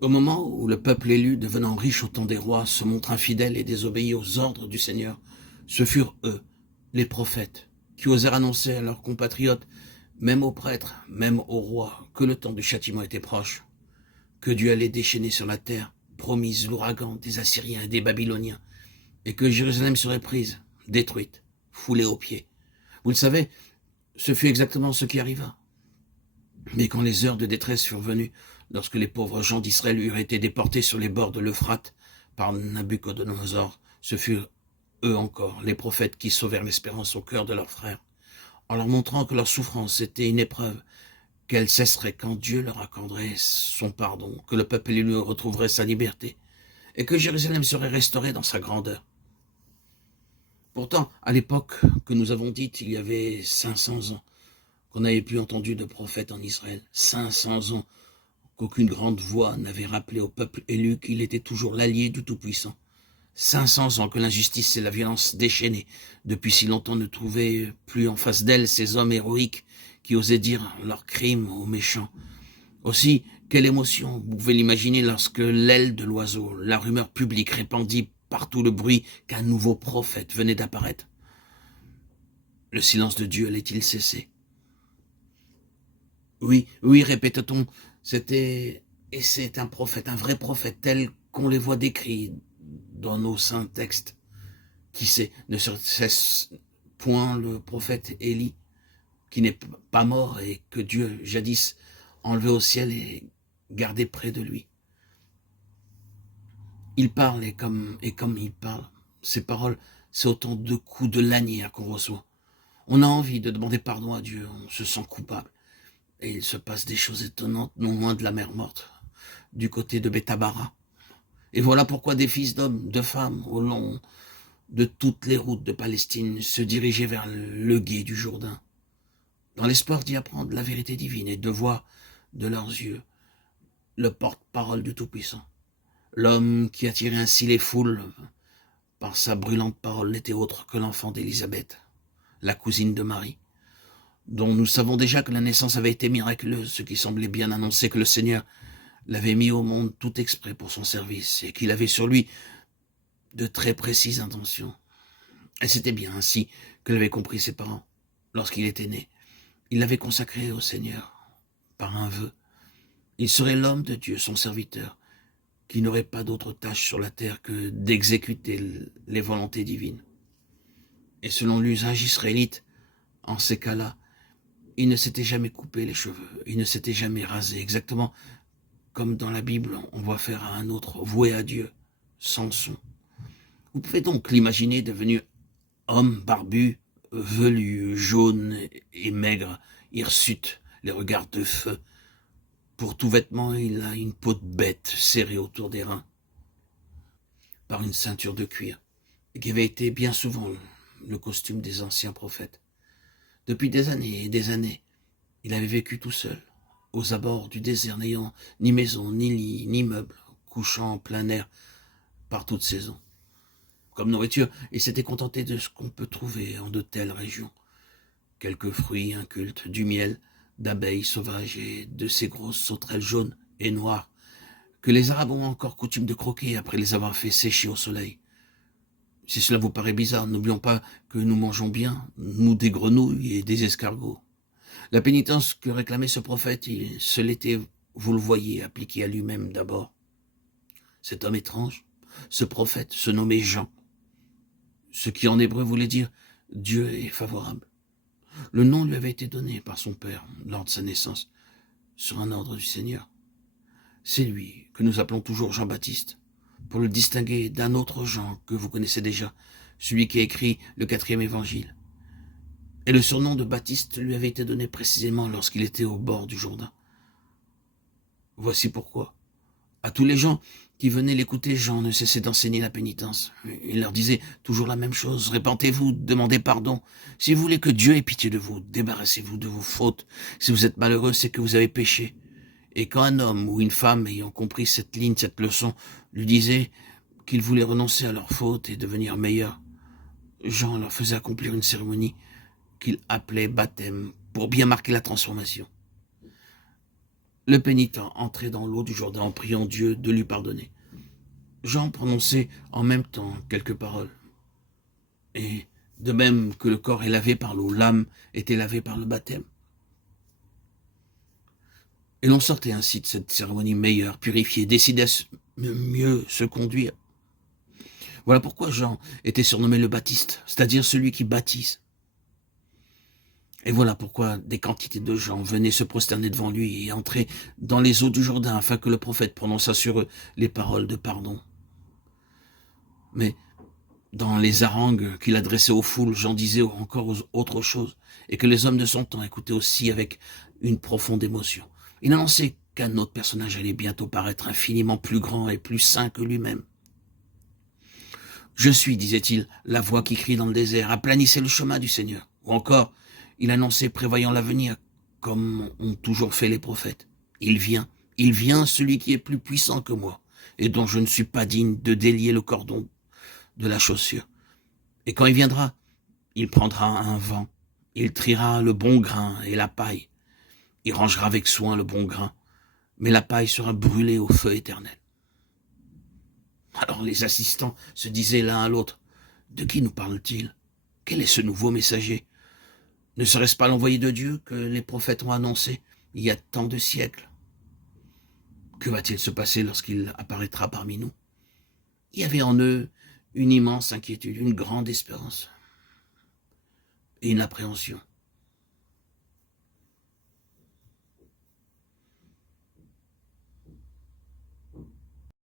Au moment où le peuple élu, devenant riche au temps des rois, se montre infidèle et désobéit aux ordres du Seigneur, ce furent eux, les prophètes, qui osèrent annoncer à leurs compatriotes, même aux prêtres, même aux rois, que le temps du châtiment était proche, que Dieu allait déchaîner sur la terre, promise l'ouragan des Assyriens et des Babyloniens, et que Jérusalem serait prise, détruite, foulée aux pieds. Vous le savez, ce fut exactement ce qui arriva. Mais quand les heures de détresse furent venues, lorsque les pauvres gens d'Israël eurent été déportés sur les bords de l'Euphrate par Nabuchodonosor, ce furent eux encore, les prophètes, qui sauvèrent l'espérance au cœur de leurs frères, en leur montrant que leur souffrance était une épreuve, qu'elle cesserait quand Dieu leur accorderait son pardon, que le peuple élu retrouverait sa liberté, et que Jérusalem serait restaurée dans sa grandeur. Pourtant, à l'époque que nous avons dite, il y avait 500 ans, qu'on n'avait plus entendu de prophète en Israël. 500 ans qu'aucune grande voix n'avait rappelé au peuple élu qu'il était toujours l'allié du Tout-Puissant. 500 ans que l'injustice et la violence déchaînées depuis si longtemps ne trouvaient plus en face d'elle ces hommes héroïques qui osaient dire leurs crimes aux méchants. Aussi, quelle émotion, vous pouvez l'imaginer, lorsque l'aile de l'oiseau, la rumeur publique répandit partout le bruit qu'un nouveau prophète venait d'apparaître. Le silence de Dieu allait-il cesser? Oui, oui, répétait-on, c'était et c'est un prophète, un vrai prophète, tel qu'on les voit décrits dans nos saints textes. Qui sait, ne cesse point le prophète Élie, qui n'est pas mort et que Dieu, jadis, enlevé au ciel et gardé près de lui. Il parle et comme il parle, ses paroles, c'est autant de coups de lanière qu'on reçoit. On a envie de demander pardon à Dieu, on se sent coupable. Et il se passe des choses étonnantes non loin de la mer morte, du côté de Bethabara. Et voilà pourquoi des fils d'hommes, de femmes, au long de toutes les routes de Palestine, se dirigeaient vers le gué du Jourdain, dans l'espoir d'y apprendre la vérité divine et de voir de leurs yeux le porte-parole du Tout-Puissant. L'homme qui attirait ainsi les foules par sa brûlante parole n'était autre que l'enfant d'Élisabeth, la cousine de Marie, dont nous savons déjà que la naissance avait été miraculeuse, ce qui semblait bien annoncer que le Seigneur l'avait mis au monde tout exprès pour son service, et qu'il avait sur lui de très précises intentions. Et c'était bien ainsi que l'avaient compris ses parents, lorsqu'il était né. Il l'avait consacré au Seigneur, par un vœu. Il serait l'homme de Dieu, son serviteur, qui n'aurait pas d'autre tâche sur la terre que d'exécuter les volontés divines. Et selon l'usage israélite, en ces cas-là, il ne s'était jamais coupé les cheveux, il ne s'était jamais rasé, exactement comme dans la Bible, on voit faire à un autre, voué à Dieu, Samson. Vous pouvez donc l'imaginer devenu homme barbu, velu, jaune et maigre, hirsute, les regards de feu. Pour tout vêtement, il a une peau de bête serrée autour des reins par une ceinture de cuir, qui avait été bien souvent le costume des anciens prophètes. Depuis des années, il avait vécu tout seul, aux abords du désert, n'ayant ni maison, ni lit, ni meubles, couchant en plein air par toute saison. Comme nourriture, il s'était contenté de ce qu'on peut trouver en de telles régions. Quelques fruits incultes, du miel, d'abeilles sauvages et de ces grosses sauterelles jaunes et noires que les Arabes ont encore coutume de croquer après les avoir fait sécher au soleil. Si cela vous paraît bizarre, n'oublions pas que nous mangeons bien, nous, des grenouilles et des escargots. La pénitence que réclamait ce prophète, il se l'était, vous le voyez, appliquée à lui-même d'abord. Cet homme étrange, ce prophète, se nommait Jean, ce qui en hébreu voulait dire « Dieu est favorable ». Le nom lui avait été donné par son père lors de sa naissance, sur un ordre du Seigneur. C'est lui que nous appelons toujours Jean-Baptiste, pour le distinguer d'un autre Jean que vous connaissez déjà, celui qui a écrit le 4e évangile. Et le surnom de Baptiste lui avait été donné précisément lorsqu'il était au bord du Jourdain. Voici pourquoi. À tous les gens qui venaient l'écouter, Jean ne cessait d'enseigner la pénitence. Il leur disait toujours la même chose. Répentez-vous, demandez pardon. Si vous voulez que Dieu ait pitié de vous, débarrassez-vous de vos fautes. Si vous êtes malheureux, c'est que vous avez péché. Et quand un homme ou une femme, ayant compris cette ligne, cette leçon, lui disait qu'ils voulaient renoncer à leurs fautes et devenir meilleurs, Jean leur faisait accomplir une cérémonie qu'il appelait baptême, pour bien marquer la transformation. Le pénitent entrait dans l'eau du Jourdain en priant Dieu de lui pardonner. Jean prononçait en même temps quelques paroles. Et de même que le corps est lavé par l'eau, l'âme était lavée par le baptême. Et l'on sortait ainsi de cette cérémonie meilleure, purifiée, décidé à mieux se conduire. Voilà pourquoi Jean était surnommé le Baptiste, c'est-à-dire celui qui baptise. Et voilà pourquoi des quantités de gens venaient se prosterner devant lui et entrer dans les eaux du Jourdain afin que le prophète prononçât sur eux les paroles de pardon. Mais dans les harangues qu'il adressait aux foules, Jean disait encore autre chose, et que les hommes de son temps écoutaient aussi avec une profonde émotion. Il annonçait qu'un autre personnage allait bientôt paraître infiniment plus grand et plus saint que lui-même. Je suis, disait-il, la voix qui crie dans le désert, aplanissez le chemin du Seigneur. Ou encore, il annonçait prévoyant l'avenir, comme ont toujours fait les prophètes. Il vient celui qui est plus puissant que moi, et dont je ne suis pas digne de délier le cordon de la chaussure. Et quand il viendra, il prendra un vent, il triera le bon grain et la paille. Il rangera avec soin le bon grain, mais la paille sera brûlée au feu éternel. Alors les assistants se disaient l'un à l'autre, de qui nous parle-t-il? Quel est ce nouveau messager? Ne serait-ce pas l'envoyé de Dieu que les prophètes ont annoncé il y a tant de siècles? Que va-t-il se passer lorsqu'il apparaîtra parmi nous? Il y avait en eux une immense inquiétude, une grande espérance et une appréhension.